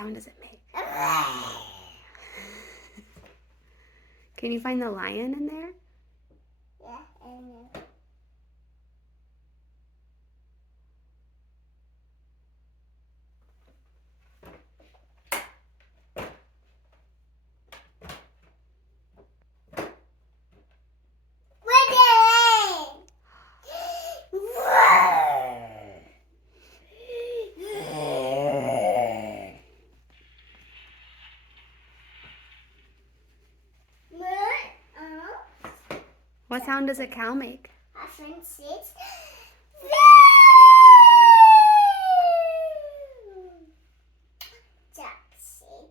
sound does it make? Can you find the lion in there? Yeah, I know. What sound does a cow make? I think it's Jack said